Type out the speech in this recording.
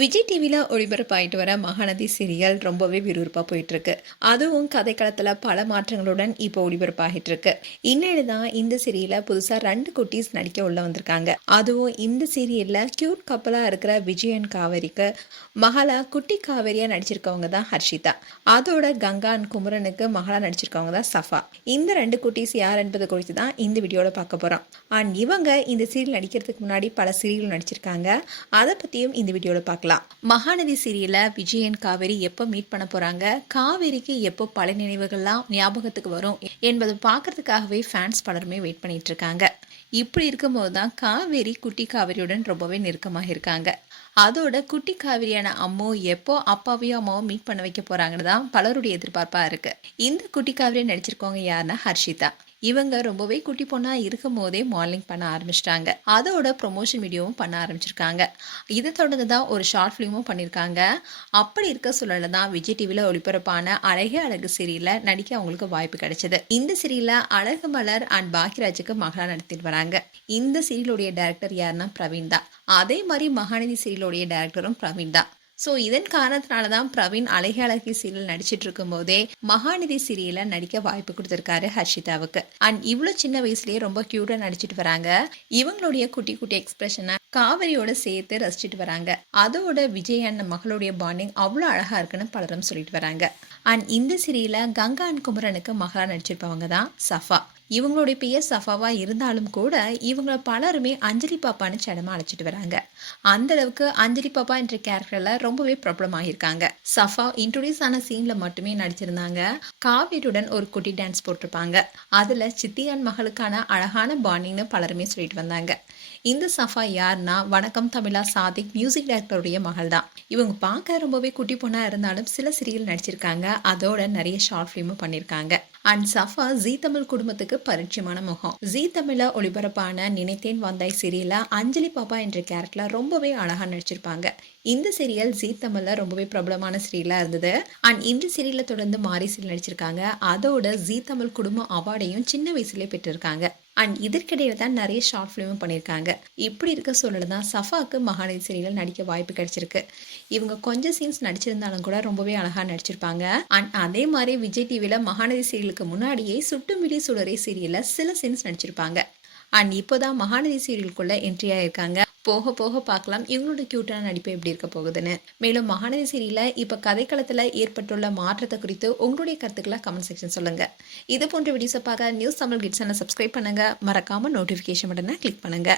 விஜய் டிவியில் ஒளிபரப்பாயிட்டு வர மகாநதி சீரியல் ரொம்பவே விறுவிறுப்பாக போயிட்டு இருக்கு. அதுவும் கதைக்களத்தில் பல மாற்றங்களுடன் இப்போ ஒளிபரப்பாகிட்டு இருக்கு. இன்னொன்று தான் இந்த சீரியலில் புதுசாக 2 குட்டீஸ் நடிக்க உள்ள வந்திருக்காங்க. அதுவும் இந்த சீரியலில் கியூட் கப்பலாக இருக்கிற விஜய் அண்ட் காவேரிக்கு மகளா குட்டி காவேரியாக நடிச்சிருக்கவங்க தான் ஹர்ஷிதா. அதோட கங்கா அண்ட் குமரனுக்கு மகளா நடிச்சிருக்கவங்க தான் சஃபா. இந்த 2 குட்டீஸ் யார் என்பது குறித்து தான் இந்த வீடியோவில் பார்க்க போகிறோம். அண்ட் இவங்க இந்த சீரியல் நடிக்கிறதுக்கு முன்னாடி பல சீரியல் நடிச்சிருக்காங்க. அதை பற்றியும் இந்த வீடியோவில் பார்க்கலாம். மகாநதி சீரியல்ல விஜய் அண்ட் காவேரி எப்போ மீட் பண்ண போறாங்க, காவேரிக்கு எப்போ பல நினைவுகள்லாம் ஞாபகத்துக்கு வரும் என்பதை பார்க்கறதுக்காகவே ஃபேன்ஸ் பலருமே வெயிட் பண்ணிட்டு இருக்காங்க. இப்படி இருக்கும்போது தான் காவேரி குட்டி காவேரியுடன் ரொம்பவே நெருக்கமாக இருக்காங்க. அதோட குட்டி காவேரியான அம்மோ எப்போ அப்பாவையும் அம்மாவும் மீட் பண்ண வைக்க போறாங்கன்னு தான் பலருடைய எதிர்பார்ப்பா இருக்கு. இந்த குட்டி காவேரி நடிச்சிருக்கவங்க யாருன்னா ஹர்ஷிதா. இவங்க ரொம்பவே குட்டி பொண்ணா இருக்கும் போதே மாடலிங் பண்ண ஆரம்பிச்சிட்டாங்க. அதோட ப்ரொமோஷன் வீடியோவும் பண்ண ஆரம்பிச்சிருக்காங்க. இதை தொடர்ந்து தான் ஒரு ஷார்ட் ஃபிலிமும் பண்ணியிருக்காங்க. அப்படி இருக்க சூழல தான் விஜய் டிவியில் ஒளிபரப்பான அழகே அழகு சீரியல்ல நடிக்க அவங்களுக்கு வாய்ப்பு கிடைச்சது. இந்த சீரியல்ல அழகு மலர் அண்ட் பாக்கியராஜுக்கு மகளா நடத்திட்டு வராங்க. இந்த சீரியலுடைய டைரக்டர் யாருன்னா பிரவீன் தான். அதே மாதிரி மகாநதி சீரியலுடைய டைரக்டரும் பிரவீன் தான். ஸோ இதன் காரணத்தினால தான் பிரவீன் அழகே அழகி சீரியல் நடிச்சிட்டு இருக்கும் போதே மகாநதி சீரியல்ல நடிக்க வாய்ப்பு கொடுத்திருக்காரு ஹர்ஷிதாவுக்கு. அண்ட் இவ்வளோ சின்ன வயசுலயே ரொம்ப கியூட்டா நடிச்சிட்டு வராங்க. இவங்களுடைய குட்டி குட்டி எக்ஸ்பிரஷனை காவிரியோட சேர்த்து ரசிச்சுட்டு வராங்க. அதோட விஜய் அண்ட் மகளுடைய பாண்டிங் அவ்வளோ அழகா இருக்குன்னு பலரும் சொல்லிட்டு வராங்க. அண்ட் இந்த சீரியல்ல கங்கா அண்ட் குமரனுக்கு மகளா நடிச்சிருப்பவங்க தான் சஃபா. இவங்களுடைய பெயர் சஃபாவா இருந்தாலும் கூட இவங்கள பலருமே அஞ்சலி பாப்பான்னு சடமா அழைச்சிட்டு வராங்க. அந்த அளவுக்கு அஞ்சலி பாப்பா என்ற கேரக்டர்ல ரொம்பவே ப்ராப்ளம் ஆகியிருக்காங்க. சஃபா இன்ட்ரோடியூஸ் ஆன சீன்ல மட்டுமே நடிச்சிருந்தாங்க. காவேரியுடன் ஒரு குட்டி டான்ஸ் போட்டிருப்பாங்க. அதுல சித்தியான் மகளுக்கான அழகான பாண்டிங்னு பலருமே சொல்லிட்டு வந்தாங்க. இந்த சஃபா யாருன்னா வணக்கம் தமிழா சாதிக் மியூசிக் டைரக்டருடைய மகள் தான். இவங்க பார்க்க ரொம்பவே குட்டி பொண்ணா இருந்தாலும் சில சீரியல் நடிச்சிருக்காங்க. அதோட நிறைய ஷார்ட் ஃபிலிமும் பண்ணியிருக்காங்க. அண்ட் சஃபா ஜீ தமிழ் குடும்பத்துக்கு பரிச்சயமான முகம். ஜீ தமிழ ஒளிபரப்பான நினைத்தேன் வந்தாய் சீரியல்ல அஞ்சலி பாப்பா என்ற கேரக்டர்ல ரொம்பவே அழகா நடிச்சிருப்பாங்க. இந்த சீரியல் ஜீ தமிழ்ல ரொம்பவே பிரபலமான சீரியலா இருந்தது. அண்ட் இந்த சீரியல்ல தொடர்ந்து மாரி சீரியல் நடிச்சிருக்காங்க. அதோட ஜீ தமிழ் குடும்ப அவார்டையும் சின்ன வயசுலேயே பெற்றிருக்காங்க. அண்ட் இதற்கிடையில தான் நிறைய ஷார்ட் ஃபிலிமும் பண்ணியிருக்காங்க. இப்படி இருக்க சூழல தான் சஃபாக்கு மகாநதி சீரியல் நடிக்க வாய்ப்பு கிடைச்சிருக்கு. இவங்க கொஞ்சம் சீன்ஸ் நடிச்சிருந்தாலும் கூட ரொம்பவே அழகா நடிச்சிருப்பாங்க. அண்ட் அதே மாதிரி விஜய் டிவியில மகாநதி சீரியலுக்கு முன்னாடியே சுட்டுமிடி சுடரே சீரியல்ல சில சீன்ஸ் நடிச்சிருப்பாங்க. அண்ட் இப்போதான் மகாநதி சீரியலுக்குள்ள என்ட்ரி ஆயிருக்காங்க. போக போக பார்க்கலாம் இவங்களோட கியூட்டான நடிப்பு எப்படி இருக்க போகுதுன்னு. மேலும் மகாநதி சீரியல்ல இப்ப கதைக்களத்துல ஏற்பட்டுள்ள மாற்றத்தை குறித்து உங்களுடைய கருத்துக்களை கமெண்ட் செக்ஷன் சொல்லுங்க. இது போன்ற வீடியோஸை பார்க்க நியூஸ் தமிழ் கிட்ஸ் சப்ஸ்கிரைப் பண்ணுங்க. மறக்காம நோட்டிபிகேஷன் பட்டனை கிளிக் பண்ணுங்க.